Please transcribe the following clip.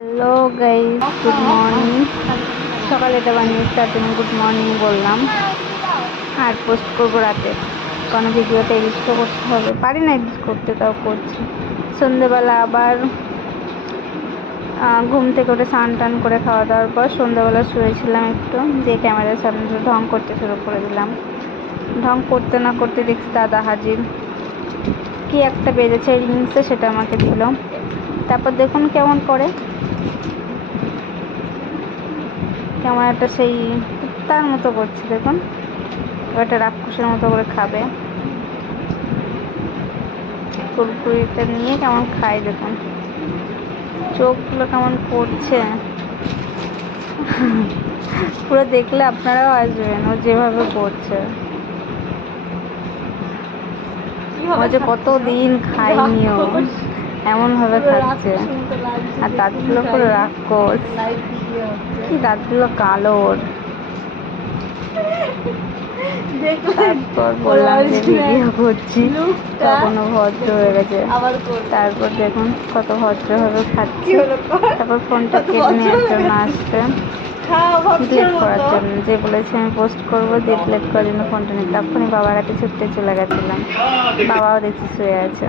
Hello guys, good morning. সকালে এটা বানিয়েছি তার জন্য গুড মর্নিং বললাম। আর পোস্ট করবো রাতে, কারণ ভিডিওটা এডিট তো করতে হবে, পারি না এডিট করতে, তাও করছি। সন্ধ্যেবেলা আবার ঘুম থেকে উঠে স্নান টান করে খাওয়া দাওয়ার পর সন্ধ্যেবেলা শুয়েছিলাম একটু, দিয়ে ক্যামেরার সামনে ঢং করতে শুরু করে দিলাম। ঢং করতে না করতে দেখছি দাদা হাজির। কি একটা বেজেছে রিংসে, সেটা আমাকে দিল। তারপর দেখুন কেমন করে ক্যামেরাটা সেই তার মতো করছে, দেখুন ওটা রাক্ষসের মতো করে খাবে। কুরকুরিটা নিয়ে কেমন খায় দেখুন, চোখগুলো কেমন করছে। পুরো দেখলে আপনারাও আসবেন ও যেভাবে করছে। ও যে কতদিন খাইনিও, এমন ভাবে খাচ্ছে। আর দাঁতগুলো পুরো রাক্ষস, কি দাঁতগুলো কালো ওর। তারপর বললাম যে ভিডিও করছি, তখনও ভদ্র হয়ে গেছে। তারপর দেখুন কত ভদ্রভাবে খাচ্ছে। তারপর ফোনটা কেটে নেওয়ার জন্য আসছে, ডিলিট করার জন্য, যে বলেছে আমি পোস্ট করবো, দিয়ে ডিলিট করার জন্য ফোনটা নিয়ে তখনই বাবার হাতে ছুটতে চলে গেছিলাম। বাবাও দেখছি শুয়ে আছে।